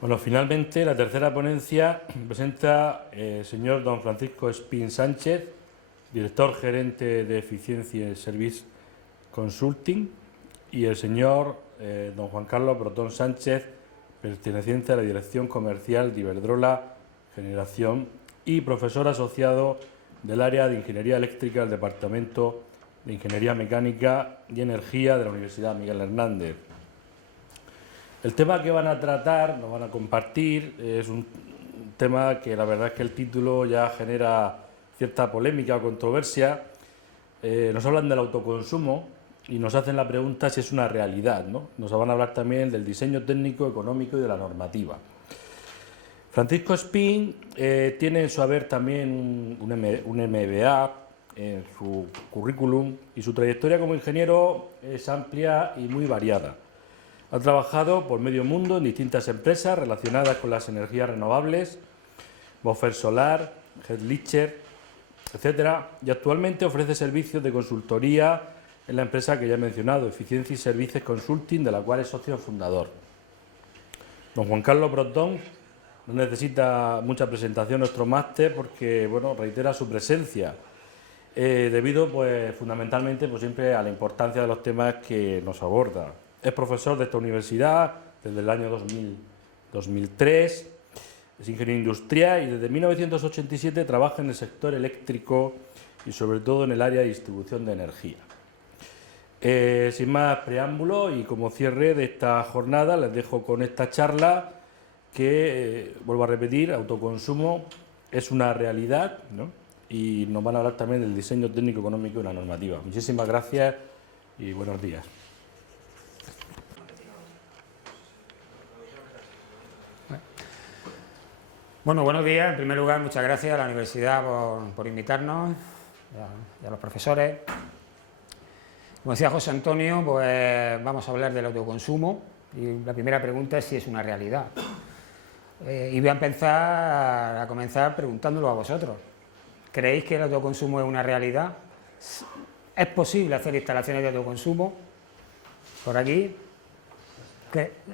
Bueno, finalmente la tercera ponencia presenta el señor don Francisco Espín Sánchez, director gerente de Eficiencia Service Consulting, y el señor don Juan Carlos Brotón Sánchez, perteneciente a la Dirección Comercial de Iberdrola Generación y profesor asociado del área de Ingeniería Eléctrica del Departamento de Ingeniería Mecánica y Energía de la Universidad Miguel Hernández. El tema que van a tratar, nos van a compartir, es un tema que la verdad es que el título ya genera cierta polémica o controversia. Nos hablan del autoconsumo y nos hacen la pregunta si es una realidad, ¿no? Nos van a hablar también del diseño técnico, económico y de la normativa. Francisco Espín tiene en su haber también un MBA en su currículum y su trayectoria como ingeniero es amplia y muy variada. Ha trabajado por medio mundo en distintas empresas relacionadas con las energías renovables, Bofer Solar, Headlicher, etc. Y actualmente ofrece servicios de consultoría en la empresa que ya he mencionado, Eficiencia Services Consulting, de la cual es socio fundador. Don Juan Carlos Brotón no necesita mucha presentación nuestro máster porque, bueno, reitera su presencia, debido, pues, fundamentalmente, pues, siempre a la importancia de los temas que nos aborda. Es profesor de esta universidad desde el año 2003, es ingeniero industrial y desde 1987 trabaja en el sector eléctrico y sobre todo en el área de distribución de energía. Sin más preámbulo y como cierre de esta jornada les dejo con esta charla que, vuelvo a repetir, autoconsumo es una realidad, ¿no? Y nos van a hablar también del diseño técnico, económico y la normativa. Muchísimas gracias y buenos días. Bueno, buenos días. En primer lugar, muchas gracias a la universidad por invitarnos y a los profesores. Como decía José Antonio, pues vamos a hablar del autoconsumo y la primera pregunta es si es una realidad. Y voy a comenzar preguntándolo a vosotros. ¿Creéis que el autoconsumo es una realidad? ¿Es posible hacer instalaciones de autoconsumo? Por aquí.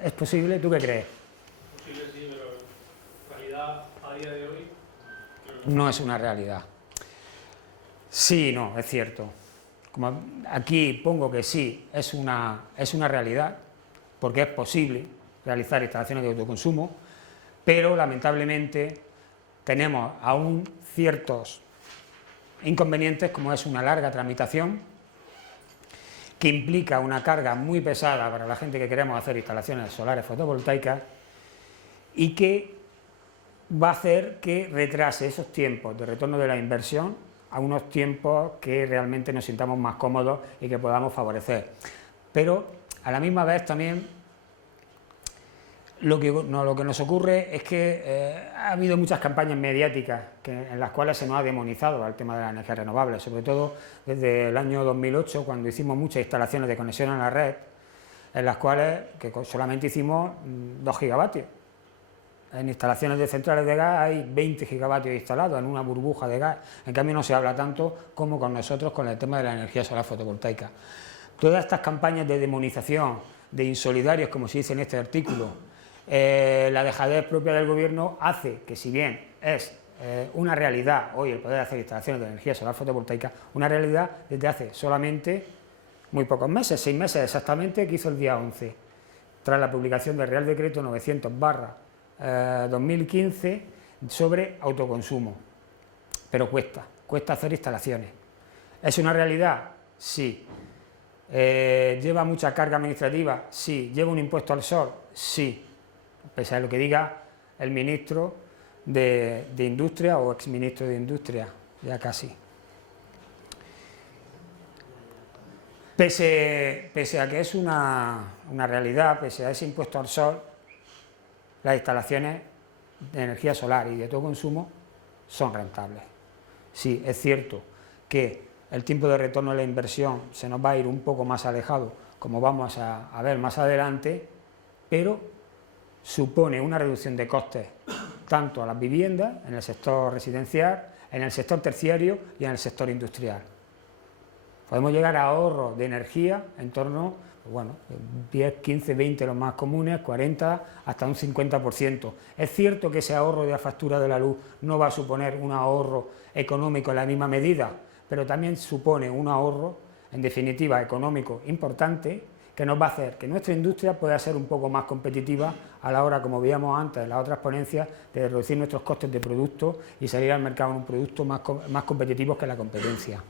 ¿Es posible? ¿Tú qué crees? Posible, sí, pero realidad a día de hoy no es una realidad. Sí, no, es cierto. Como aquí pongo que sí, es una realidad, porque es posible realizar instalaciones de autoconsumo, pero lamentablemente tenemos aún ciertos inconvenientes, como es una larga tramitación, que implica una carga muy pesada para la gente que queremos hacer instalaciones solares fotovoltaicas y que va a hacer que retrase esos tiempos de retorno de la inversión a unos tiempos que realmente nos sintamos más cómodos y que podamos favorecer. Pero a la misma vez también lo que nos ocurre es que ha habido muchas campañas mediáticas en las cuales se nos ha demonizado al tema de las energías renovables, sobre todo desde el año 2008, cuando hicimos muchas instalaciones de conexión a la red, en las cuales solamente hicimos 2 gigavatios. En instalaciones de centrales de gas hay 20 gigavatios instalados en una burbuja de gas. En cambio no se habla tanto como con nosotros con el tema de la energía solar fotovoltaica. Todas estas campañas de demonización, de insolidarios, como se dice en este artículo, la dejadez propia del gobierno hace que, si bien es una realidad hoy el poder hacer instalaciones de energía solar fotovoltaica, una realidad desde hace solamente muy pocos meses, 6 meses exactamente, que hizo el día 11, tras la publicación del Real Decreto 900/2015 sobre autoconsumo. Pero cuesta hacer instalaciones. ¿Es una realidad? Sí. ¿Lleva mucha carga administrativa? Sí. ¿Lleva un impuesto al sol? Sí. Pese a lo que diga el ministro de Industria o exministro de Industria, ya casi. Pese a que es una realidad, pese a ese impuesto al sol, las instalaciones de energía solar y de autoconsumo son rentables. Sí, es cierto que el tiempo de retorno de la inversión se nos va a ir un poco más alejado, como vamos a ver más adelante, pero supone una reducción de costes tanto a las viviendas, en el sector residencial, en el sector terciario y en el sector industrial. Podemos llegar a ahorros de energía en torno bueno, 10, 15, 20 los más comunes, 40, hasta un 50%. Es cierto que ese ahorro de la factura de la luz no va a suponer un ahorro económico en la misma medida, pero también supone un ahorro, en definitiva, económico importante, que nos va a hacer que nuestra industria pueda ser un poco más competitiva a la hora, como veíamos antes en las otras ponencias, de reducir nuestros costes de producto y salir al mercado con un producto más competitivo que la competencia.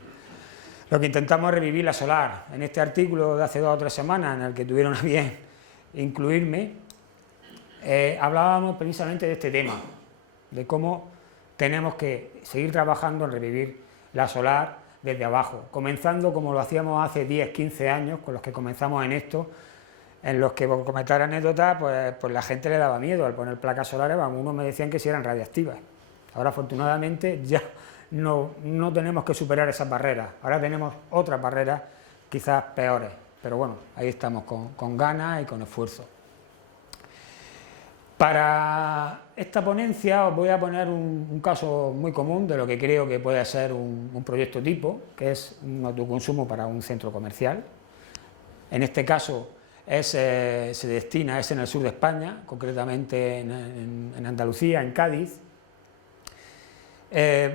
Lo que intentamos es revivir la solar. En este artículo de hace 2 o 3 semanas, en el que tuvieron a bien incluirme, hablábamos precisamente de este tema, de cómo tenemos que seguir trabajando en revivir la solar desde abajo, comenzando como lo hacíamos hace 10, 15 años, con los que comenzamos en esto, en los que, por comentar anécdotas, pues la gente le daba miedo al poner placas solares, algunos me decían que si eran radiactivas. Ahora, afortunadamente, ya no tenemos que superar esas barreras, ahora tenemos otras barreras quizás peores, pero bueno, ahí estamos con ganas y con esfuerzo. Para esta ponencia os voy a poner un caso muy común de lo que creo que puede ser un proyecto tipo, que es un autoconsumo para un centro comercial. En este caso es en el sur de España, concretamente en Andalucía, en Cádiz.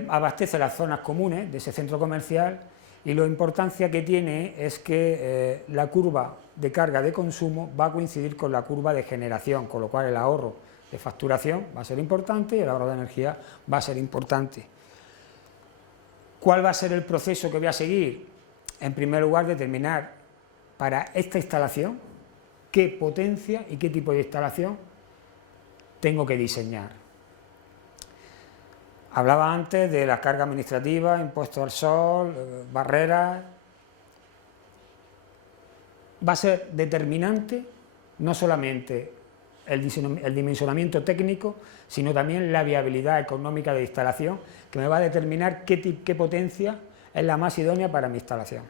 Abastece las zonas comunes de ese centro comercial y la importancia que tiene es que la curva de carga de consumo va a coincidir con la curva de generación, con lo cual el ahorro de facturación va a ser importante y el ahorro de energía va a ser importante. ¿Cuál va a ser el proceso que voy a seguir? En primer lugar, determinar para esta instalación qué potencia y qué tipo de instalación tengo que diseñar. Hablaba antes de la carga administrativa, impuestos al sol, barreras. Va a ser determinante no solamente el dimensionamiento técnico, sino también la viabilidad económica de instalación, que me va a determinar qué potencia es la más idónea para mi instalación.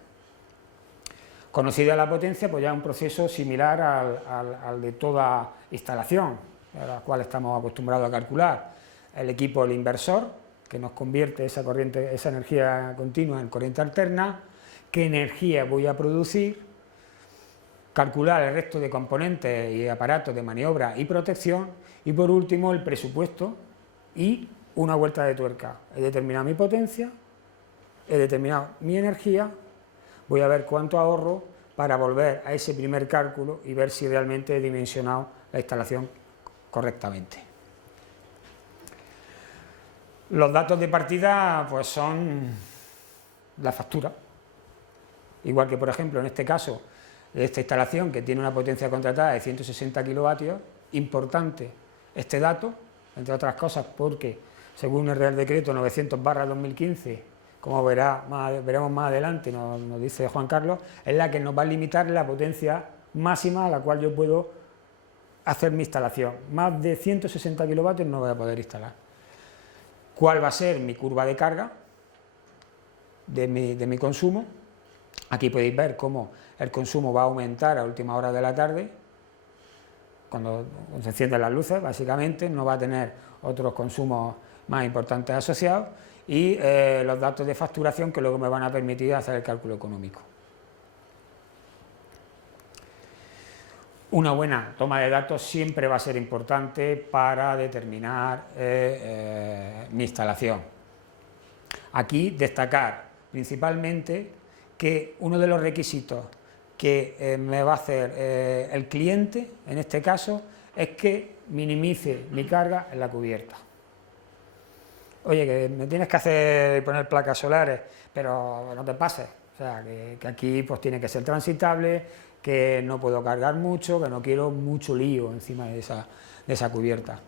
Conocida la potencia, pues ya es un proceso similar al de toda instalación, a la cual estamos acostumbrados a calcular. El equipo, el inversor, que nos convierte esa energía continua en corriente alterna, qué energía voy a producir, calcular el resto de componentes y aparatos de maniobra y protección, y por último el presupuesto y una vuelta de tuerca. He determinado mi potencia, he determinado mi energía, voy a ver cuánto ahorro para volver a ese primer cálculo y ver si realmente he dimensionado la instalación correctamente. Los datos de partida pues son la factura, igual que por ejemplo en este caso de esta instalación que tiene una potencia contratada de 160 kilovatios, importante este dato, entre otras cosas porque según el Real Decreto 900/2015, como veremos más adelante, nos dice Juan Carlos, es la que nos va a limitar la potencia máxima a la cual yo puedo hacer mi instalación. Más de 160 kilovatios no voy a poder instalar. ¿Cuál va a ser mi curva de carga de mi consumo? Aquí podéis ver cómo el consumo va a aumentar a última hora de la tarde, cuando se encienden las luces, básicamente, no va a tener otros consumos más importantes asociados, y los datos de facturación que luego me van a permitir hacer el cálculo económico. Una buena toma de datos siempre va a ser importante para determinar mi instalación. Aquí destacar principalmente que uno de los requisitos que me va a hacer el cliente, en este caso, es que minimice mi carga en la cubierta. Oye, que me tienes que hacer y poner placas solares, pero no te pases. O sea, que aquí pues tiene que ser transitable, que no puedo cargar mucho, que no quiero mucho lío encima de esa cubierta.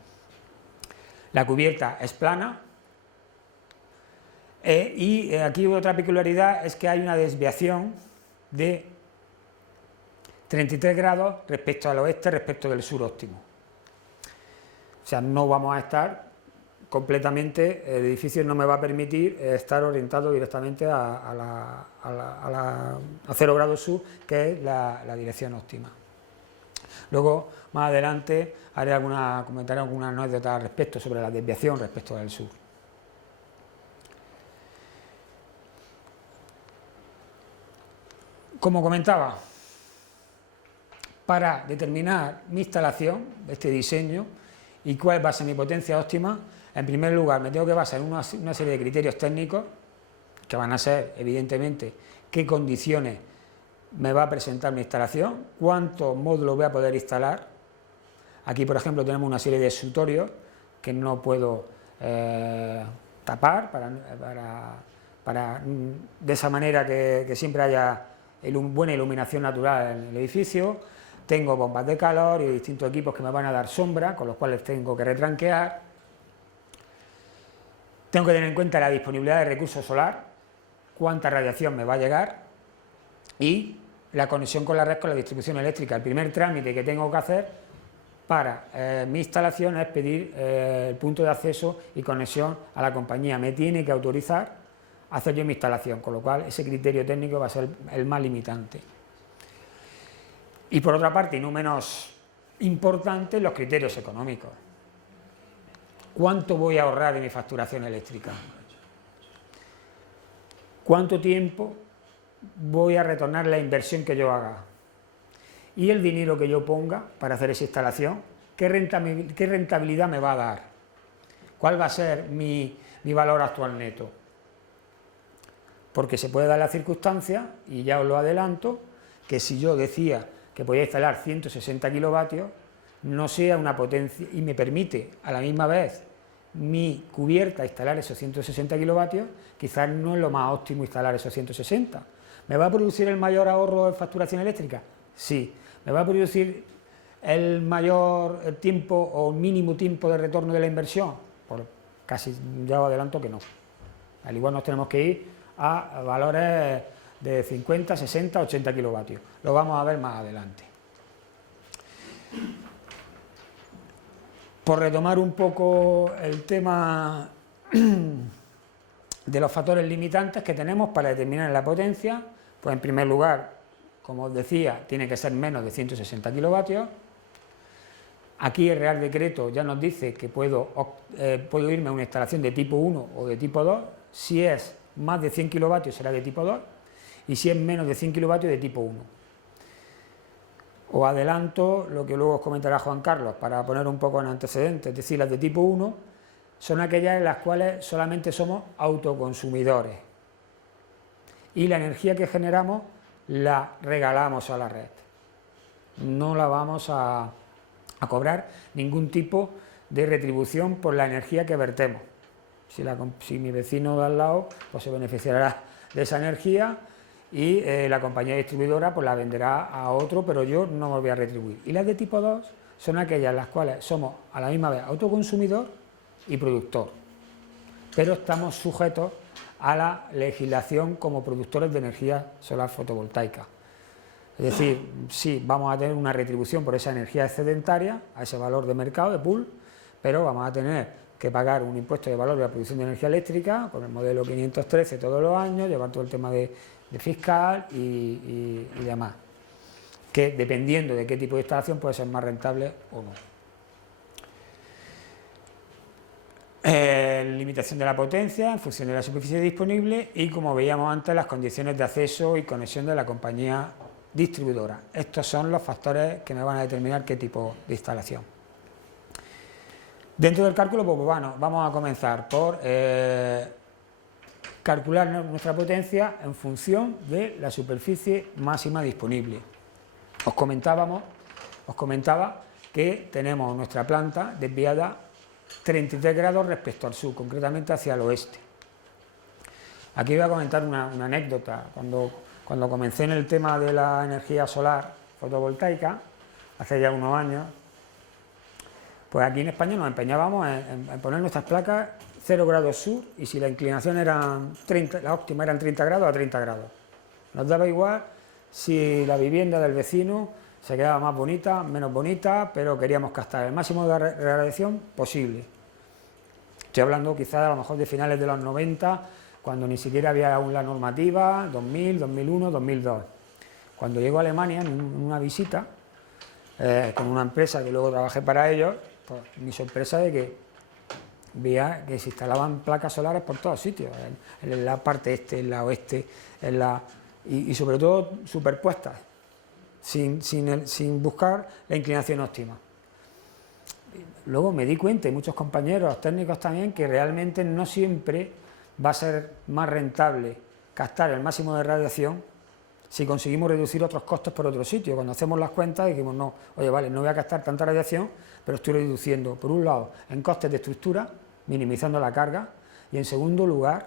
La cubierta es plana y aquí otra peculiaridad es que hay una desviación de 33 grados respecto al oeste, respecto del sur óptimo. O sea, no vamos a estar completamente, el edificio no me va a permitir estar orientado directamente a 0 grados sur, que es la dirección óptima. Luego, más adelante, comentaré alguna anécdota al respecto sobre la desviación respecto del sur. Como comentaba, para determinar mi instalación, este diseño, y cuál va a ser mi potencia óptima. En primer lugar, me tengo que basar en una serie de criterios técnicos, que van a ser, evidentemente, qué condiciones me va a presentar mi instalación, cuántos módulos voy a poder instalar. Aquí, por ejemplo, tenemos una serie de exutorios que no puedo tapar de esa manera que siempre haya buena iluminación natural en el edificio. Tengo bombas de calor y distintos equipos que me van a dar sombra, con los cuales tengo que retranquear. Tengo que tener en cuenta la disponibilidad de recursos solar, cuánta radiación me va a llegar y la conexión con la red, con la distribución eléctrica. El primer trámite que tengo que hacer para mi instalación es pedir el punto de acceso y conexión a la compañía. Me tiene que autorizar a hacer yo mi instalación, con lo cual ese criterio técnico va a ser el más limitante. Y por otra parte, y no menos importante, los criterios económicos. ¿Cuánto voy a ahorrar de mi facturación eléctrica? ¿Cuánto tiempo voy a retornar la inversión que yo haga? Y el dinero que yo ponga para hacer esa instalación, ¿qué rentabilidad me va a dar? ¿Cuál va a ser mi valor actual neto? Porque se puede dar la circunstancia, y ya os lo adelanto, que si yo decía que podía instalar 160 kilovatios, no sea una potencia, y me permite a la misma vez mi cubierta instalar esos 160 kilovatios, quizás no es lo más óptimo instalar esos 160. ¿Me va a producir el mayor ahorro de facturación eléctrica? Sí. ¿Me va a producir el mayor tiempo o mínimo tiempo de retorno de la inversión? Pues casi ya os adelanto que no. Al igual nos tenemos que ir a valores de 50, 60, 80 kilovatios. Lo vamos a ver más adelante. Por retomar un poco el tema de los factores limitantes que tenemos para determinar la potencia, pues en primer lugar, como os decía, tiene que ser menos de 160 kilovatios. Aquí el Real Decreto ya nos dice que puedo irme a una instalación de tipo 1 o de tipo 2. Si es más de 100 kilovatios será de tipo 2 y si es menos de 100 kilovatios de tipo 1. Os adelanto lo que luego os comentará Juan Carlos para poner un poco en antecedentes, es decir, las de tipo 1 son aquellas en las cuales solamente somos autoconsumidores y la energía que generamos la regalamos a la red, no la vamos a cobrar ningún tipo de retribución por la energía que vertemos. Si mi vecino de al lado pues se beneficiará de esa energía y la compañía distribuidora pues la venderá a otro, pero yo no me voy a retribuir. Y las de tipo 2 son aquellas en las cuales somos a la misma vez autoconsumidor y productor, pero estamos sujetos a la legislación como productores de energía solar fotovoltaica. Es decir, sí, vamos a tener una retribución por esa energía excedentaria, a ese valor de mercado, de pool, pero vamos a tener que pagar un impuesto de valor de la producción de energía eléctrica con el modelo 513 todos los años, llevar todo el tema de fiscal y demás, que dependiendo de qué tipo de instalación puede ser más rentable o no. Limitación de la potencia en función de la superficie disponible y, como veíamos antes, las condiciones de acceso y conexión de la compañía distribuidora. Estos son los factores que me van a determinar qué tipo de instalación. Dentro del cálculo, pues bueno, vamos a comenzar por calcular nuestra potencia en función de la superficie máxima disponible. Os comentaba que tenemos nuestra planta desviada 33 grados respecto al sur, concretamente hacia el oeste. Aquí voy a comentar una anécdota. Cuando comencé en el tema de la energía solar fotovoltaica, hace ya unos años, pues aquí en España nos empeñábamos en poner nuestras placas 0 grados sur y si la inclinación era 30, la óptima eran 30 grados a 30 grados. Nos daba igual si la vivienda del vecino se quedaba más bonita, menos bonita, pero queríamos captar el máximo de radiación posible. Estoy hablando quizás a lo mejor de finales de los 90, cuando ni siquiera había aún la normativa, 2000, 2001, 2002. Cuando llego a Alemania en una visita, con una empresa que luego trabajé para ellos, pues mi sorpresa de que veía que se instalaban placas solares por todos sitios, en la parte este, en la oeste, y sobre todo superpuestas. sin buscar la inclinación óptima. Luego me di cuenta, y muchos compañeros técnicos también, que realmente no siempre va a ser más rentable captar el máximo de radiación si conseguimos reducir otros costos por otro sitio. Cuando hacemos las cuentas dijimos, no, oye, vale, no voy a captar tanta radiación, pero estoy reduciendo, por un lado, en costes de estructura, minimizando la carga, y en segundo lugar,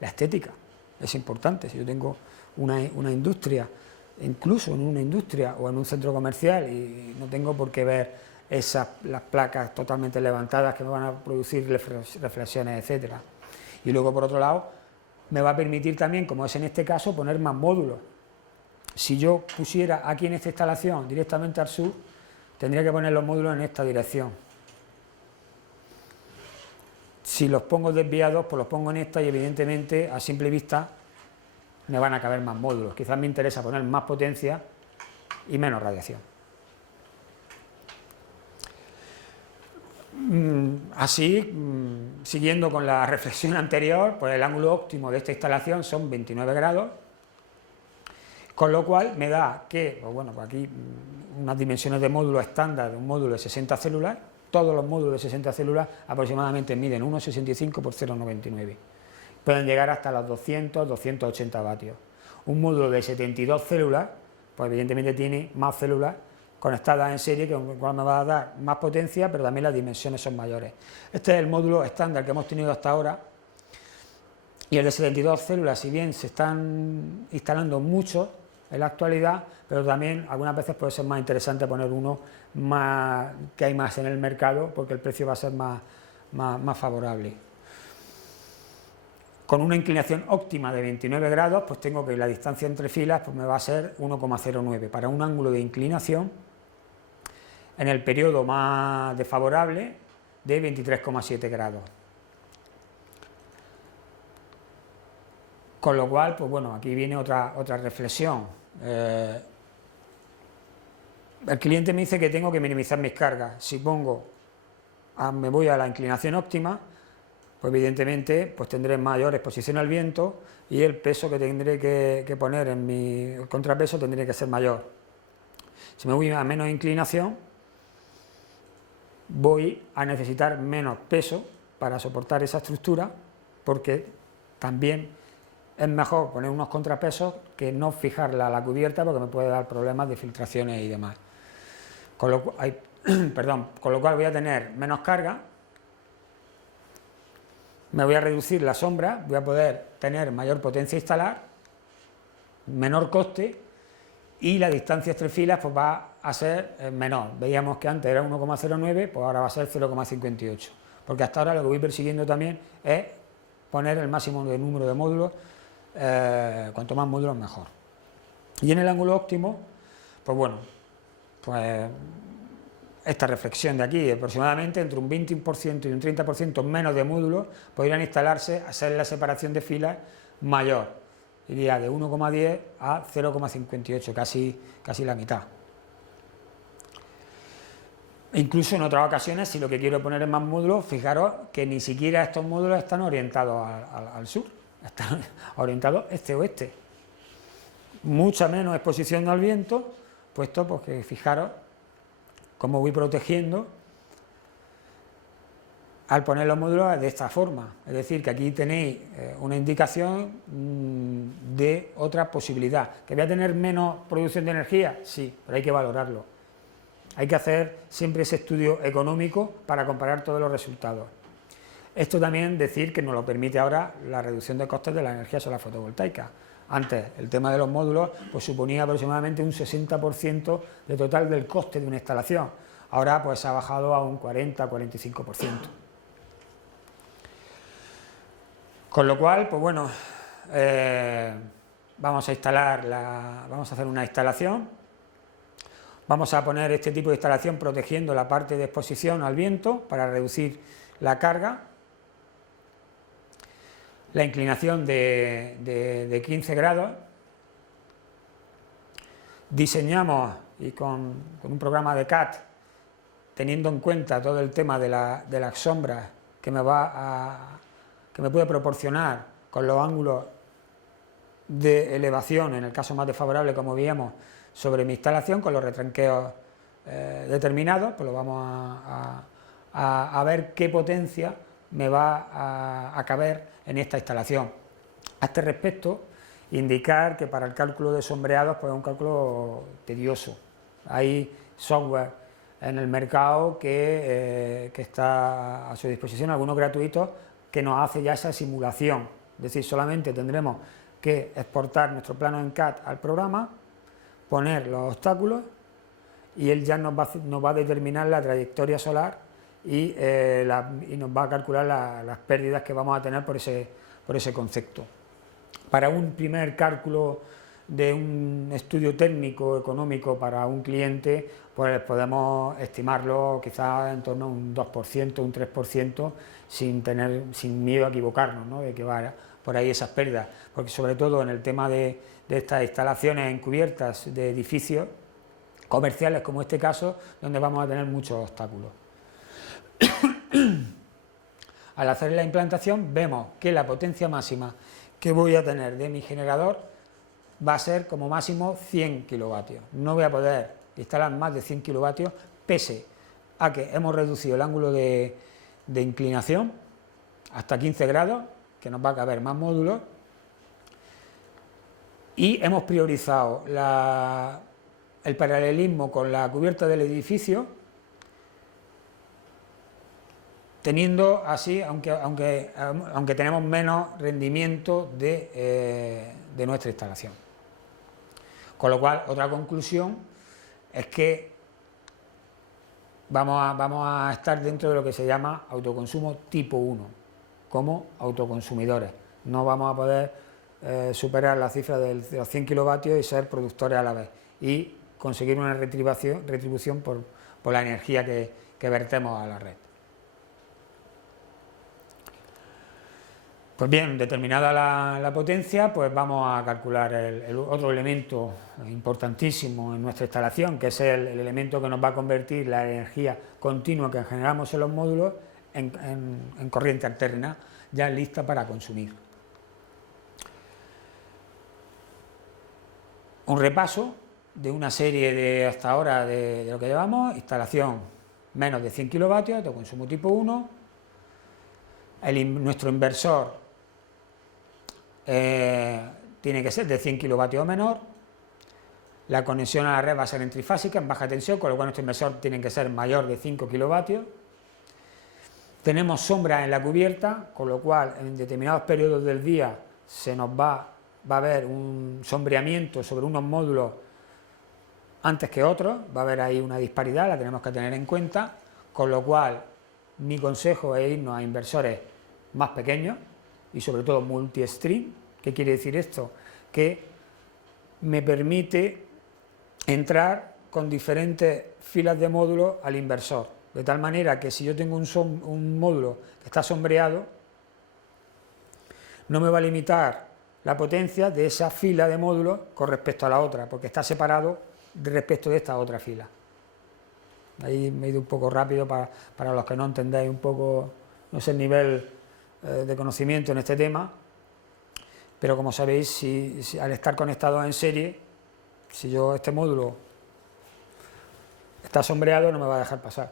la estética. Es importante. Si yo tengo una industria, incluso en una industria o en un centro comercial, y no tengo por qué ver las placas totalmente levantadas que me van a producir reflexiones, etcétera. Y luego, por otro lado, me va a permitir también, como es en este caso, poner más módulos. Si yo pusiera aquí en esta instalación directamente al sur, tendría que poner los módulos en esta dirección. Si los pongo desviados, pues los pongo en esta y evidentemente a simple vista me van a caber más módulos. Quizás me interesa poner más potencia y menos radiación. Así, siguiendo con la reflexión anterior, pues el ángulo óptimo de esta instalación son 29 grados, con lo cual me da que, pues bueno, pues aquí unas dimensiones de módulo estándar de un módulo de 60 células, todos los módulos de 60 células aproximadamente miden 1,65 por 0,99, pueden llegar hasta los 200, 280 vatios. Un módulo de 72 células, pues evidentemente tiene más células conectadas en serie, con lo cual me va a dar más potencia, pero también las dimensiones son mayores. Este es el módulo estándar que hemos tenido hasta ahora, y el de 72 células, si bien se están instalando muchos en la actualidad, pero también algunas veces puede ser más interesante poner uno más, que hay más en el mercado, porque el precio va a ser más favorable. Con una inclinación óptima de 29 grados, pues tengo que la distancia entre filas pues me va a ser 1,09, para un ángulo de inclinación en el periodo más desfavorable de 23,7 grados. Con lo cual, pues bueno, aquí viene otra reflexión. El cliente me dice que tengo que minimizar mis cargas. Si me voy a la inclinación óptima, pues evidentemente pues tendré mayor exposición al viento y el peso que tendré que poner en mi contrapeso tendría que ser mayor. Si me voy a menos inclinación, voy a necesitar menos peso para soportar esa estructura, porque también es mejor poner unos contrapesos que no fijarla a la cubierta, porque me puede dar problemas de filtraciones y demás. Con lo cual voy a tener menos carga, me voy a reducir la sombra, voy a poder tener mayor potencia instalar, menor coste, y la distancia entre filas pues va a ser menor. Veíamos que antes era 1,09, pues ahora va a ser 0,58, porque hasta ahora lo que voy persiguiendo también es poner el máximo de número de módulos, cuanto más módulos mejor. Y en el ángulo óptimo, pues bueno, pues esta reflexión de aquí, aproximadamente entre un 20% y un 30% menos de módulos podrían instalarse, a hacer la separación de filas mayor, iría de 1,10 a 0,58, casi la mitad. Incluso en otras ocasiones, si lo que quiero poner es más módulos, fijaros que ni siquiera estos módulos están orientados al sur, están orientados este-oeste. Mucha menos exposición al viento, puesto porque fijaros cómo voy protegiendo al poner los módulos de esta forma. Es decir, que aquí tenéis una indicación de otra posibilidad. ¿Que voy a tener menos producción de energía? Sí, pero hay que valorarlo. Hay que hacer siempre ese estudio económico para comparar todos los resultados. Esto también decir que nos lo permite ahora la reducción de costes de la energía solar fotovoltaica. Antes, el tema de los módulos pues suponía aproximadamente un 60% de total del coste de una instalación. Ahora pues ha bajado a un 40-45%. Con lo cual, pues bueno, vamos a hacer una instalación. Vamos a poner este tipo de instalación protegiendo la parte de exposición al viento para reducir la carga. La inclinación de 15 grados. Diseñamos y con un programa de CAD, teniendo en cuenta todo el tema de las sombras que me puede proporcionar con los ángulos de elevación, en el caso más desfavorable, como veíamos, sobre mi instalación con los retranqueos determinados, pues lo vamos a ver qué potencia me va a caber en esta instalación. A este respecto, indicar que para el cálculo de sombreados pues es un cálculo tedioso. Hay software en el mercado que está a su disposición, algunos gratuitos, que nos hace ya esa simulación. Es decir, solamente tendremos que exportar nuestro plano en CAD al programa, poner los obstáculos y él ya nos va a determinar la trayectoria solar y nos va a calcular las pérdidas que vamos a tener por ese concepto. Para un primer cálculo de un estudio técnico económico para un cliente, pues podemos estimarlo quizás en torno a un 2%, un 3%, sin miedo a equivocarnos, ¿no?, de que va por ahí esas pérdidas, porque sobre todo en el tema de estas instalaciones encubiertas de edificios comerciales como este caso, donde vamos a tener muchos obstáculos. Al hacer la implantación vemos que la potencia máxima que voy a tener de mi generador va a ser como máximo 100 kilovatios. No voy a poder instalar más de 100 kilovatios, pese a que hemos reducido el ángulo de inclinación hasta 15 grados, que nos va a caber más módulos, y hemos priorizado el paralelismo con la cubierta del edificio, teniendo así, aunque tenemos menos rendimiento de nuestra instalación. Con lo cual, otra conclusión es que vamos a estar dentro de lo que se llama autoconsumo tipo 1, como autoconsumidores. No vamos a poder superar la cifra de los 100 kilovatios y ser productores a la vez, y conseguir una retribución por la energía que vertemos a la red. Pues bien, determinada la potencia, pues vamos a calcular el otro elemento importantísimo en nuestra instalación, que es el elemento que nos va a convertir la energía continua que generamos en los módulos en corriente alterna, ya lista para consumir. Un repaso de una serie de hasta ahora de lo que llevamos: instalación menos de 100 kilovatios, autoconsumo tipo 1, nuestro inversor tiene que ser de 100 kilovatios o menor, la conexión a la red va a ser en trifásica, en baja tensión, con lo cual nuestro inversor tiene que ser mayor de 5 kilovatios. Tenemos sombra en la cubierta, con lo cual en determinados periodos del día se nos va a haber un sombreamiento sobre unos módulos antes que otros, va a haber ahí una disparidad, la tenemos que tener en cuenta, con lo cual mi consejo es irnos a inversores más pequeños y sobre todo multi-stream. ¿Qué quiere decir esto? Que me permite entrar con diferentes filas de módulos al inversor, de tal manera que si yo tengo un módulo que está sombreado, no me va a limitar la potencia de esa fila de módulos con respecto a la otra, porque está separado respecto de esta otra fila. Ahí me he ido un poco rápido para los que no entendáis un poco, no sé, el nivel de conocimiento en este tema, pero como sabéis, si al estar conectados en serie, si este módulo está sombreado, no me va a dejar pasar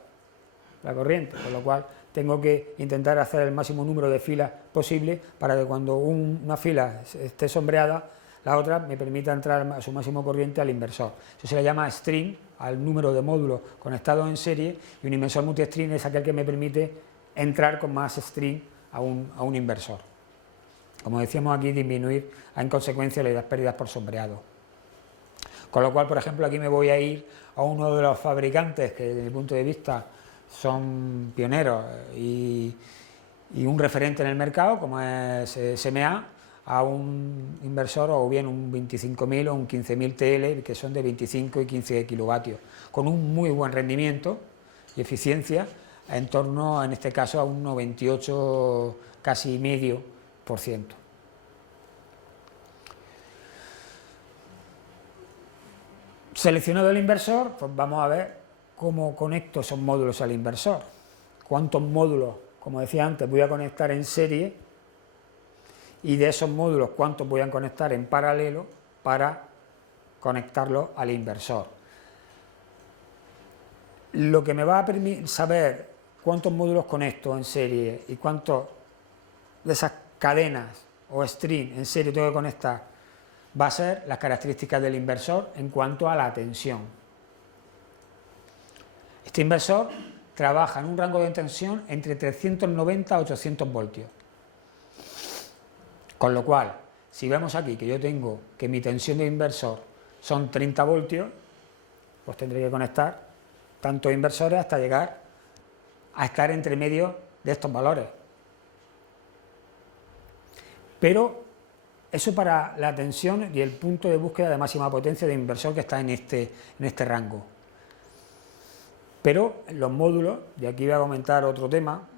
la corriente, con lo cual tengo que intentar hacer el máximo número de filas posible para que cuando una fila esté sombreada, la otra me permita entrar a su máximo corriente al inversor. Eso se le llama stream al número de módulos conectados en serie, y un inversor multi-stream es aquel que me permite entrar con más stream a un inversor. Como decíamos aquí, disminuir en consecuencia las pérdidas por sombreado. Con lo cual, por ejemplo, aquí me voy a ir a uno de los fabricantes que desde mi punto de vista son pioneros y un referente en el mercado, como es SMA, a un inversor o bien un 25.000 o un 15.000 TL, que son de 25 y 15 kilovatios, con un muy buen rendimiento y eficiencia, en torno, en este caso, a un 98, casi medio %. Seleccionado el inversor, pues vamos a ver cómo conecto esos módulos al inversor. Cuántos módulos, como decía antes, voy a conectar en serie, y de esos módulos cuántos voy a conectar en paralelo para conectarlo al inversor. Lo que me va a permitir saber cuántos módulos conecto en serie y cuántos de esas cadenas o string en serie tengo que conectar va a ser las características del inversor en cuanto a la tensión. Este inversor trabaja en un rango de tensión entre 390 a 800 voltios. Con lo cual, si vemos aquí que yo tengo que mi tensión de inversor son 30 voltios, pues tendré que conectar tantos inversores hasta llegar a estar entre medio de estos valores. Pero eso para la tensión y el punto de búsqueda de máxima potencia de inversor que está en este rango. Pero los módulos, y aquí voy a comentar otro tema,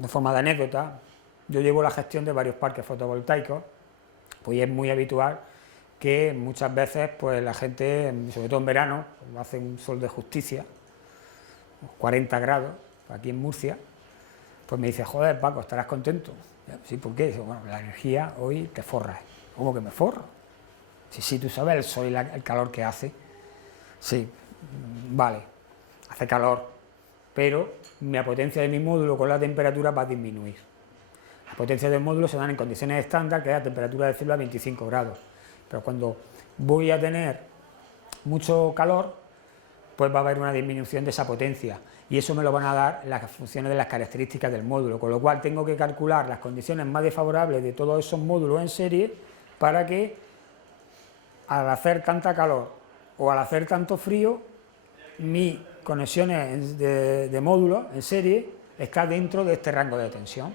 de forma de anécdota, yo llevo la gestión de varios parques fotovoltaicos, pues es muy habitual que muchas veces pues la gente, sobre todo en verano, hace un sol de justicia, 40 grados, aquí en Murcia, pues me dice, joder Paco, estarás contento. Sí, ¿por qué? Digo, bueno, la energía hoy te forra. ¿Cómo que me forro? Sí, tú sabes el sol y el calor que hace. Sí, vale, hace calor, pero la potencia de mi módulo con la temperatura va a disminuir. Las potencias del módulo se dan en condiciones estándar, que es a temperatura de célula 25 grados. Pero cuando voy a tener mucho calor, pues va a haber una disminución de esa potencia. Y eso me lo van a dar las funciones de las características del módulo, con lo cual tengo que calcular las condiciones más desfavorables de todos esos módulos en serie para que al hacer tanta calor o al hacer tanto frío, mis conexiones de módulos en serie está dentro de este rango de tensión.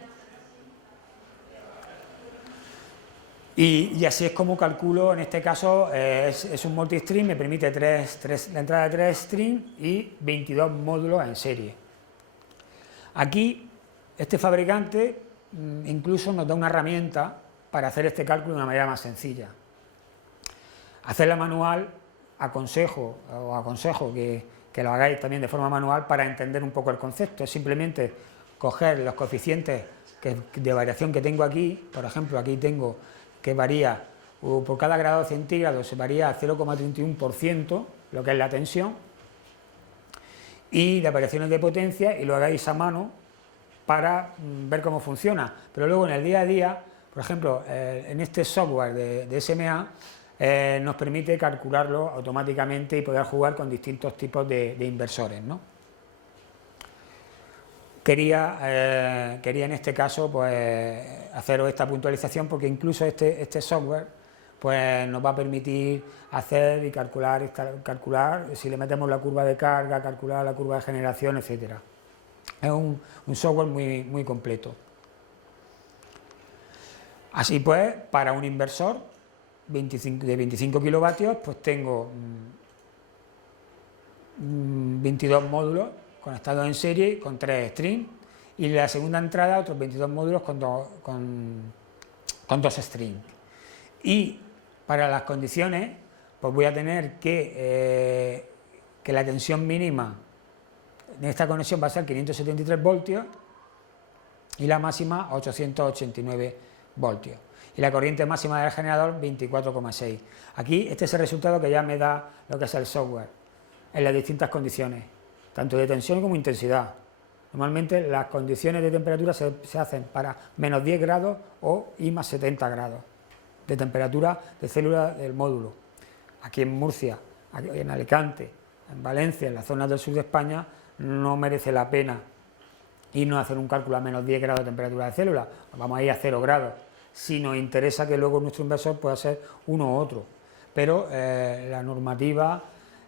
Y así es como calculo, en este caso es un multistream, me permite la entrada de 3 streams y 22 módulos en serie. Aquí este fabricante incluso nos da una herramienta para hacer este cálculo de una manera más sencilla. Hacerla manual, aconsejo que lo hagáis también de forma manual para entender un poco el concepto. Es simplemente coger los coeficientes de variación que tengo aquí, por ejemplo, aquí tengo que varía por cada grado centígrado, se varía a 0,31% lo que es la tensión, y las variaciones de potencia, y lo hagáis a mano para ver cómo funciona. Pero luego en el día a día, por ejemplo, en este software de SMA, nos permite calcularlo automáticamente y poder jugar con distintos tipos de inversores, ¿no? Quería en este caso pues haceros esta puntualización porque incluso este software pues nos va a permitir hacer y calcular si le metemos la curva de carga, calcular la curva de generación, etcétera. Es un software muy completo. Así pues, para un inversor de 25 kilovatios, pues tengo 22 módulos conectados en serie con 3 strings, y la segunda entrada otros 22 módulos con 2 strings. Y para las condiciones, pues voy a tener que la tensión mínima en esta conexión va a ser 573 voltios y la máxima 889 voltios. Y la corriente máxima del generador 24,6. Aquí este es el resultado que ya me da lo que es el software en las distintas condiciones, tanto de tensión como intensidad. Normalmente las condiciones de temperatura se hacen para menos 10 grados y más 70 grados de temperatura de célula del módulo. Aquí en Murcia, en Alicante, en Valencia, en las zonas del sur de España, no merece la pena irnos a hacer un cálculo a menos 10 grados de temperatura de célula, vamos a ir a 0 grados. Si nos interesa que luego nuestro inversor pueda ser uno u otro, pero la normativa,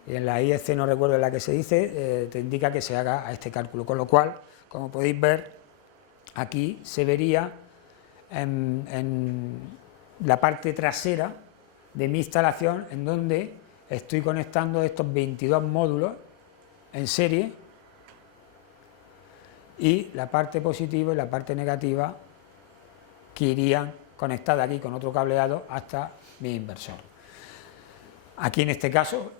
en la IEC no recuerdo en la que se dice, te indica que se haga a este cálculo, con lo cual, como podéis ver, aquí se vería en la parte trasera de mi instalación, en donde estoy conectando estos 22 módulos en serie, y la parte positiva y la parte negativa que irían conectadas aquí con otro cableado hasta mi inversor. Aquí en este caso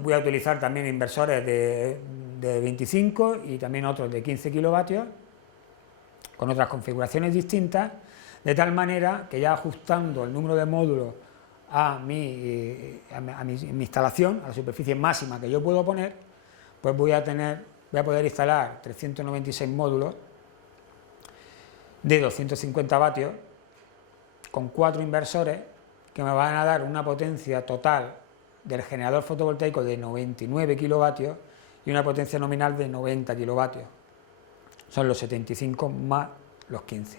voy a utilizar también inversores de 25 y también otros de 15 kilovatios con otras configuraciones distintas, de tal manera que ya ajustando el número de módulos a mi instalación, a la superficie máxima que yo puedo poner, pues voy a poder instalar 396 módulos de 250 vatios con 4 inversores que me van a dar una potencia total del generador fotovoltaico de 99 kilovatios y una potencia nominal de 90 kilovatios. Son los 75 más los 15.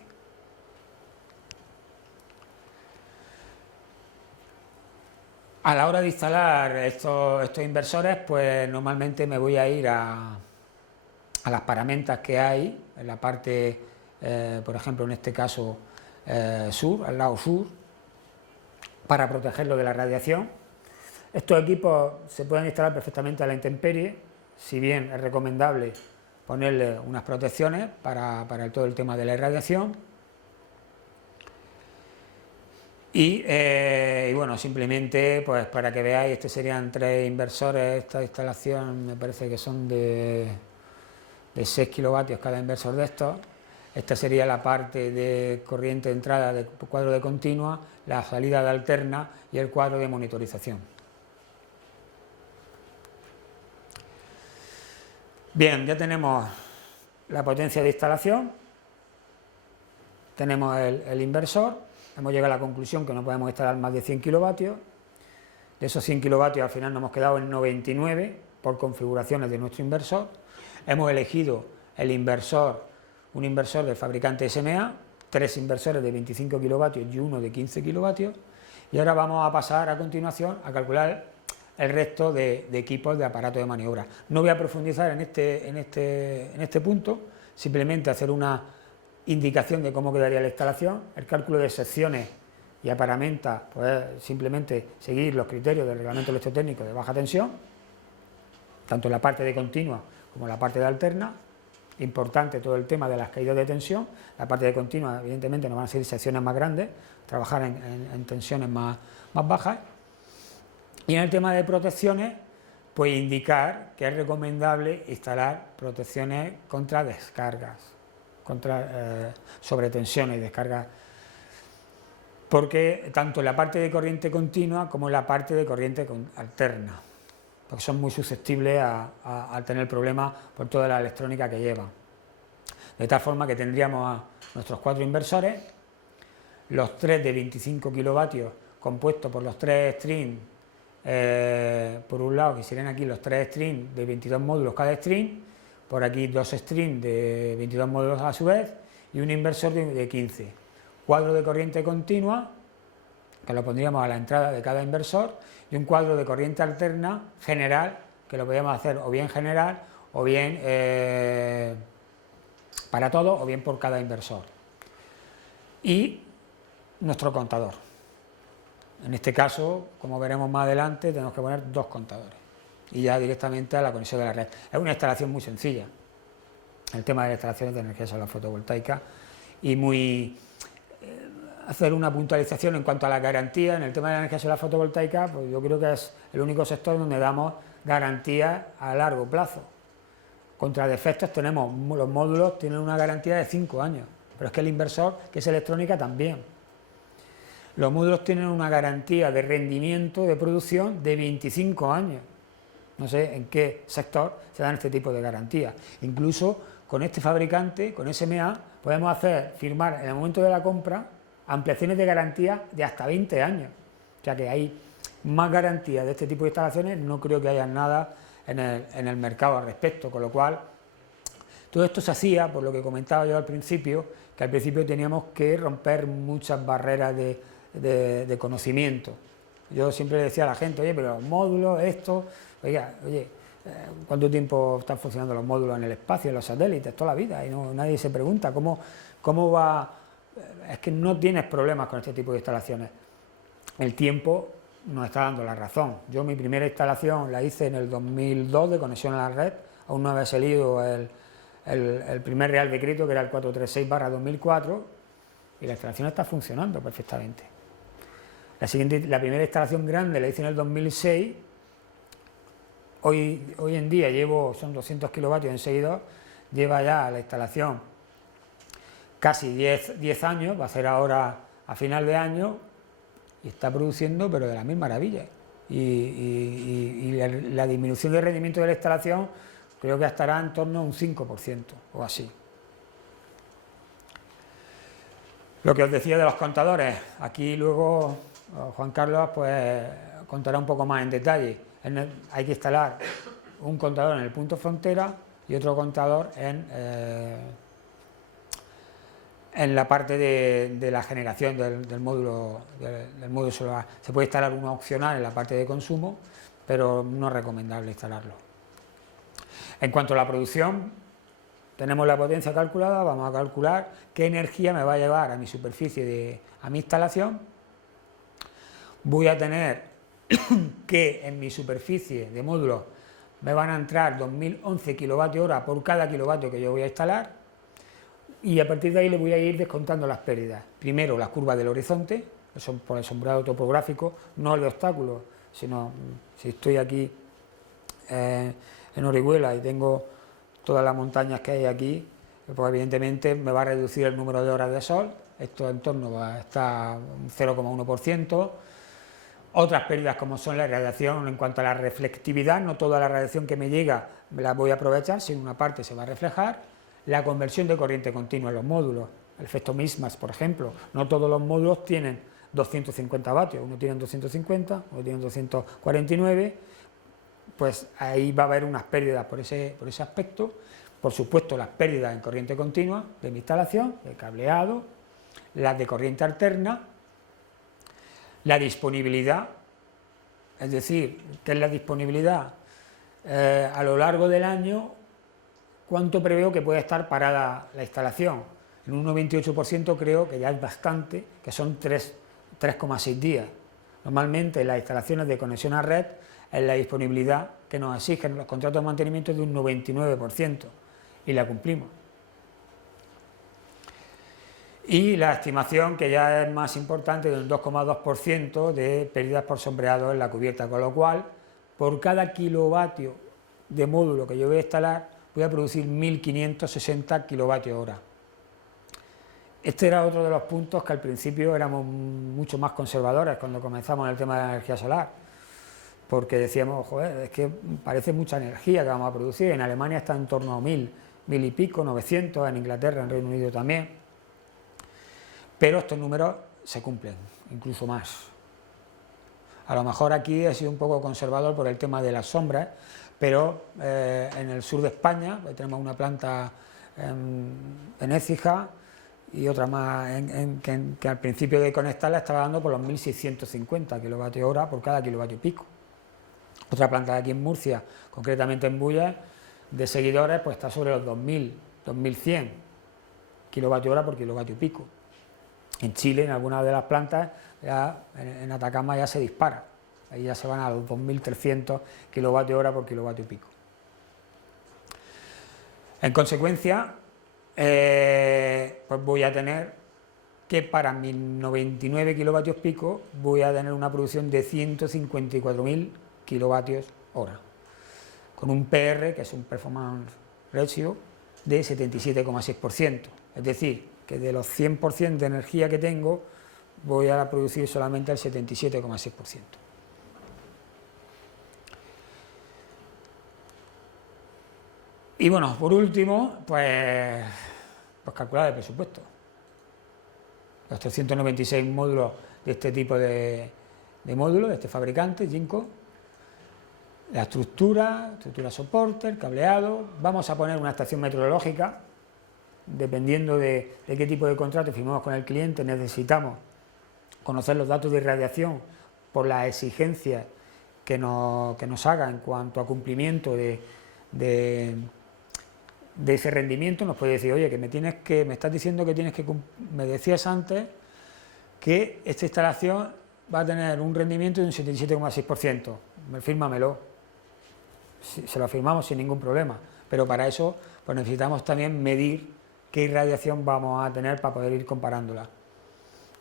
A la hora de instalar estos inversores, pues normalmente me voy a ir a las paramentas que hay en la parte, por ejemplo, en este caso sur, al lado sur, para protegerlo de la radiación. Estos equipos se pueden instalar perfectamente a la intemperie, si bien es recomendable ponerle unas protecciones para todo el tema de la irradiación. Y bueno, simplemente pues para que veáis, estos serían 3 inversores. Esta instalación me parece que son de 6 kilovatios cada inversor de estos. Esta sería la parte de corriente de entrada de cuadro de continua, la salida de alterna y el cuadro de monitorización. Bien, ya tenemos la potencia de instalación, tenemos el inversor, hemos llegado a la conclusión que no podemos instalar más de 100 kilovatios. De esos 100 kilovatios al final nos hemos quedado en 99 por configuraciones de nuestro inversor. Hemos elegido el inversor, un inversor del fabricante SMA, 3 inversores de 25 kilovatios y uno de 15 kilovatios. Y ahora vamos a pasar a continuación a calcular el resto de equipos de aparato de maniobra. No voy a profundizar en este punto, simplemente hacer una indicación de cómo quedaría la instalación. El cálculo de secciones y aparamentas, pues simplemente seguir los criterios del reglamento electrotécnico de baja tensión, tanto en la parte de continua como en la parte de alterna. Importante todo el tema de las caídas de tensión. La parte de continua, evidentemente, no van a ser secciones más grandes, trabajar en tensiones más bajas. Y en el tema de protecciones, pues indicar que es recomendable instalar protecciones contra descargas, contra sobretensiones y descargas, porque tanto en la parte de corriente continua como en la parte de corriente alterna, porque son muy susceptibles a tener problemas por toda la electrónica que llevan. De tal forma que tendríamos a nuestros 4 inversores, los 3 de 25 kilovatios compuestos por los 3 strings, por un lado, que serían aquí los 3 strings de 22 módulos cada string, por aquí 2 strings de 22 módulos a su vez y un inversor de 15. Cuadro de corriente continua, que lo pondríamos a la entrada de cada inversor, y un cuadro de corriente alterna general, que lo podríamos hacer o bien general o bien para todo o bien por cada inversor. Y nuestro contador. En este caso, como veremos más adelante, tenemos que poner 2 contadores y ya directamente a la conexión de la red. Es una instalación muy sencilla, el tema de las instalaciones de energía solar fotovoltaica, y hacer una puntualización en cuanto a la garantía. En el tema de la energía solar fotovoltaica, pues yo creo que es el único sector donde damos garantías a largo plazo. Contra defectos tenemos, los módulos tienen una garantía de 5 años, pero es que el inversor, que es electrónica, también. Los módulos tienen una garantía de rendimiento de producción de 25 años. No sé en qué sector se dan este tipo de garantías. Incluso con este fabricante, con SMA, podemos hacer firmar en el momento de la compra ampliaciones de garantía de hasta 20 años. O sea que hay más garantías de este tipo de instalaciones, no creo que haya nada en el mercado al respecto, con lo cual todo esto se hacía, por lo que comentaba yo al principio, que al principio teníamos que romper muchas barreras de conocimiento. Yo siempre le decía a la gente, oye, pero los módulos, esto, oye, ¿cuánto tiempo están funcionando los módulos en el espacio, en los satélites? Toda la vida, y nadie se pregunta cómo va. Es que no tienes problemas con este tipo de instalaciones. El tiempo nos está dando la razón. Yo mi primera instalación la hice en el 2002 de conexión a la red, aún no había salido el primer Real Decreto, que era el 436/2004, y la instalación está funcionando perfectamente. La primera instalación grande la hice en el 2006, hoy en día son 200 kilovatios en seguidor, lleva ya la instalación casi 10 años, va a ser ahora a final de año, y está produciendo, pero de las mil maravillas. Y la disminución de rendimiento de la instalación creo que estará en torno a un 5% o así. Lo que os decía de los contadores, aquí luego Juan Carlos pues contará un poco más en detalle. Hay que instalar un contador en el punto frontera y otro contador en la parte de la generación del módulo solar. Se puede instalar uno opcional en la parte de consumo, pero no es recomendable instalarlo. En cuanto a la producción, tenemos la potencia calculada, vamos a calcular qué energía me va a llevar a mi superficie, a mi instalación. Voy a tener que en mi superficie de módulo me van a entrar 2011 kWh por cada kilovatio que yo voy a instalar, y a partir de ahí le voy a ir descontando las pérdidas. Primero las curvas del horizonte, eso por el sombreado topográfico, no el de obstáculos, sino si estoy aquí en Orihuela y tengo todas las montañas que hay aquí, pues evidentemente me va a reducir el número de horas de sol, esto en torno a estar un 0,1%. Otras pérdidas como son la radiación en cuanto a la reflectividad, no toda la radiación que me llega la voy a aprovechar, sino una parte se va a reflejar. La conversión de corriente continua en los módulos, el efecto mismas, por ejemplo, no todos los módulos tienen 250 vatios, uno tiene 250, otro tiene 249, pues ahí va a haber unas pérdidas por ese aspecto. Por supuesto, las pérdidas en corriente continua de mi instalación, de cableado, las de corriente alterna, la disponibilidad, es decir, ¿qué es la disponibilidad? A lo largo del año, ¿cuánto preveo que puede estar parada la instalación? En un 98% creo que ya es bastante, que son 3,6 días. Normalmente las instalaciones de conexión a red es la disponibilidad que nos exigen los contratos de mantenimiento de un 99% y la cumplimos. Y la estimación, que ya es más importante, de un 2,2% de pérdidas por sombreado en la cubierta, con lo cual por cada kilovatio de módulo que yo voy a instalar voy a producir 1560 kWh. Este era otro de los puntos que al principio éramos mucho más conservadores cuando comenzamos en el tema de la energía solar, porque decíamos, joder, es que parece mucha energía que vamos a producir. En Alemania está en torno a 1000 y pico, 900, en Inglaterra, en Reino Unido también, pero estos números se cumplen, incluso más. A lo mejor aquí he sido un poco conservador por el tema de las sombras, pero en el sur de España pues tenemos una planta en Écija y otra más que al principio de conectarla estaba dando por los 1650 kWh por cada kilovatio pico. Otra planta de aquí en Murcia, concretamente en Bullas, de seguidores, pues está sobre los 2000, 2100 kWh por kilovatio pico. En Chile, en algunas de las plantas, ya en Atacama ya se dispara. Ahí ya se van a los 2.300 kWh por kilovatio pico. En consecuencia, pues voy a tener que para mis 99 kilovatios pico voy a tener una producción de 154.000 kilovatios hora, con un PR, que es un Performance Ratio, de 77,6%. Es decir, que de los 100% de energía que tengo, voy a producir solamente el 77,6%. Y bueno, por último, pues calcular el presupuesto. Los 396 módulos de este tipo de módulos, de este fabricante, Jinko, la estructura soporte, el cableado. Vamos a poner una estación meteorológica, dependiendo de qué tipo de contrato firmamos con el cliente. Necesitamos conocer los datos de irradiación por las exigencias que nos haga en cuanto a cumplimiento de ese rendimiento. Nos puede decir, oye, que me estás diciendo que tienes que, me decías antes que esta instalación va a tener un rendimiento de un 77,6%, fírmamelo. Se lo firmamos sin ningún problema, pero para eso pues necesitamos también medir qué irradiación vamos a tener para poder ir comparándola.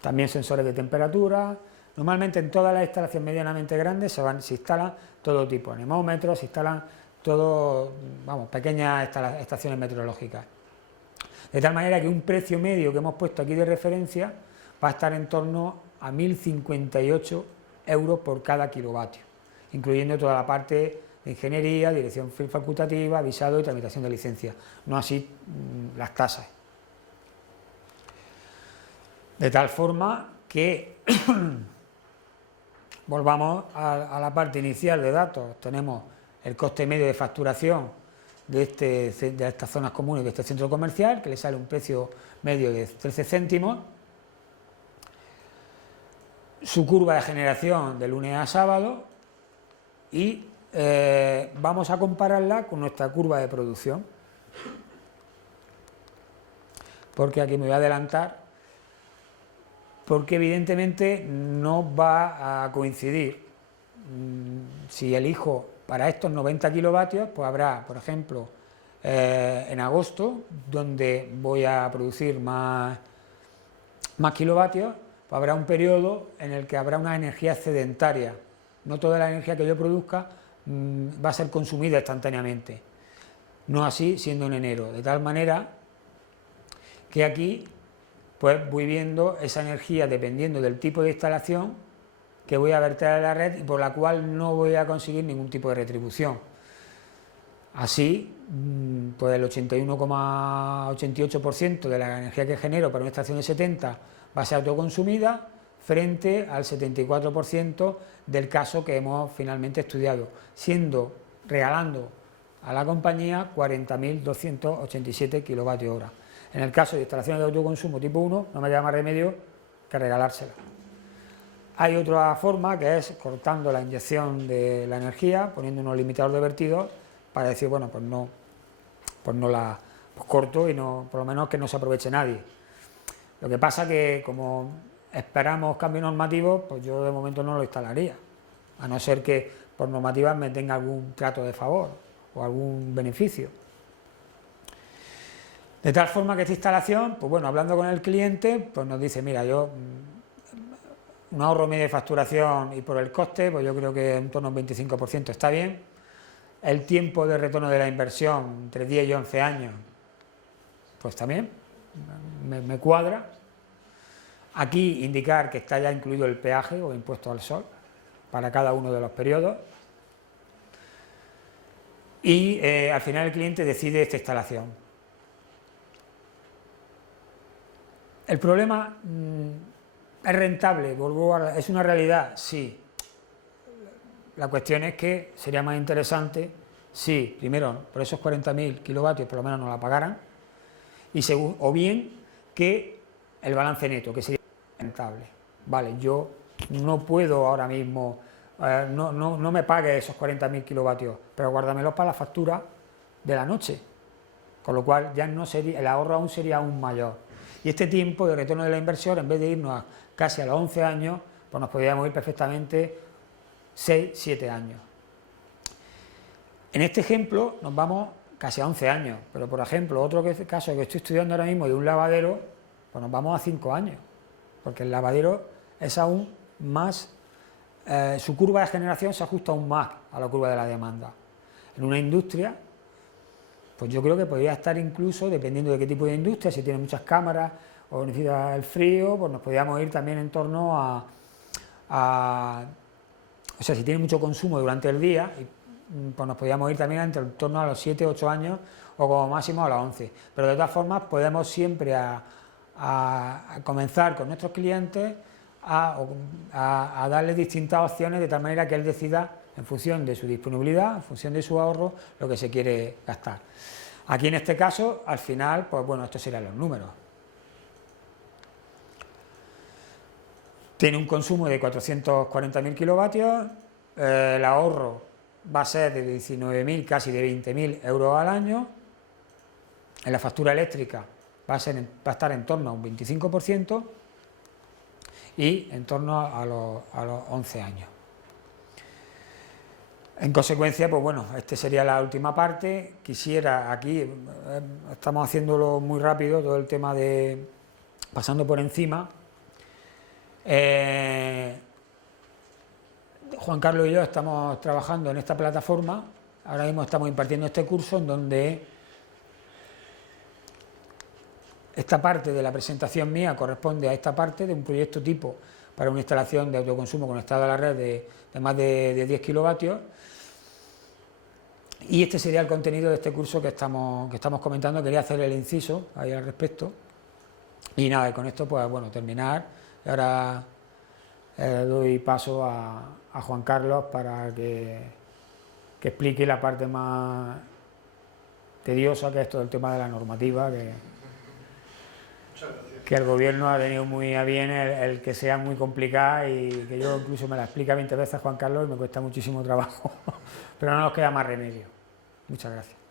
También sensores de temperatura. Normalmente en todas las instalaciones medianamente grandes se instalan todo tipo, anemómetros, se instalan todo, pequeñas estaciones meteorológicas. De tal manera que un precio medio que hemos puesto aquí de referencia va a estar en torno a 1.058 euros por cada kilovatio, incluyendo toda la parte de ingeniería, dirección facultativa, visado y tramitación de licencia, no así las tasas. De tal forma que volvamos a la parte inicial de datos. Tenemos el coste medio de facturación de estas zonas comunes de este centro comercial, que le sale un precio medio de 13 céntimos, su curva de generación de lunes a sábado y vamos a compararla con nuestra curva de producción, porque aquí me voy a adelantar, porque evidentemente no va a coincidir. Si elijo para estos 90 kilovatios, pues habrá, por ejemplo, en agosto, donde voy a producir más kilovatios, pues habrá un periodo en el que habrá una energía excedentaria. No toda la energía que yo produzca va a ser consumida instantáneamente. No así siendo en enero, de tal manera que aquí pues voy viendo esa energía dependiendo del tipo de instalación que voy a verter a la red y por la cual no voy a conseguir ningún tipo de retribución. Así, pues el 81,88% de la energía que genero para una estación de 70 va a ser autoconsumida frente al 74% del caso que hemos finalmente estudiado, regalando a la compañía 40.287 kilovatios hora. En el caso de instalaciones de autoconsumo tipo 1, no me queda más remedio que regalársela. Hay otra forma que es cortando la inyección de la energía, poniendo unos limitadores de vertido para decir, bueno, pues corto y no, por lo menos que no se aproveche nadie. Lo que pasa que como esperamos cambios normativos, pues yo de momento no lo instalaría, a no ser que por normativas me tenga algún trato de favor o algún beneficio. De tal forma que esta instalación, pues bueno, hablando con el cliente, pues nos dice, mira, yo un ahorro medio de facturación y por el coste, pues yo creo que en torno a un 25% está bien. El tiempo de retorno de la inversión, entre 10 y 11 años, pues también me cuadra. Aquí indicar que está ya incluido el peaje o impuesto al sol para cada uno de los periodos. Y al final el cliente decide esta instalación. El problema es rentable, es una realidad, sí. La cuestión es que sería más interesante si, primero, por esos 40.000 kilovatios por lo menos nos la pagaran, o bien que el balance neto, que sería rentable. Vale, yo no puedo ahora mismo, no me pague esos 40.000 kilovatios, pero guárdamelos para la factura de la noche, con lo cual ya no sería, el ahorro aún sería aún mayor. Y este tiempo de retorno de la inversión, en vez de irnos casi a los 11 años, pues nos podríamos ir perfectamente 6, 7 años. En este ejemplo nos vamos casi a 11 años, pero por ejemplo, otro caso que estoy estudiando ahora mismo de un lavadero, pues nos vamos a 5 años, porque el lavadero es aún más, su curva de generación se ajusta aún más a la curva de la demanda. En una industria, pues yo creo que podría estar incluso, dependiendo de qué tipo de industria, si tiene muchas cámaras o necesita el frío, pues nos podríamos ir también en torno o sea, si tiene mucho consumo durante el día, pues nos podríamos ir también en torno a los 7, 8 años o como máximo a los 11. Pero de todas formas podemos siempre a comenzar con nuestros clientes a darles distintas opciones de tal manera que él decida en función de su disponibilidad, en función de su ahorro, lo que se quiere gastar. Aquí en este caso, al final, pues bueno, estos serían los números. Tiene un consumo de 440.000 kilovatios, el ahorro va a ser de 19.000, casi de 20.000 euros al año, en la factura eléctrica va a estar en torno a un 25% y en torno a los 11 años. En consecuencia, pues bueno, esta sería la última parte. Quisiera aquí, estamos haciéndolo muy rápido, todo el tema de pasando por encima. Juan Carlos y yo estamos trabajando en esta plataforma, ahora mismo estamos impartiendo este curso en donde esta parte de la presentación mía corresponde a esta parte de un proyecto tipo para una instalación de autoconsumo conectada a la red de más de 10 kilovatios. Y este sería el contenido de este curso que estamos comentando. Quería hacer el inciso ahí al respecto. Y nada, y con esto pues bueno, terminar. Y ahora doy paso a Juan Carlos para que explique la parte más tediosa, que es todo el tema de la normativa, que el gobierno ha tenido muy a bien el que sea muy complicada, y que yo incluso me la explica 20 veces Juan Carlos y me cuesta muchísimo trabajo, pero no nos queda más remedio. Muchas gracias.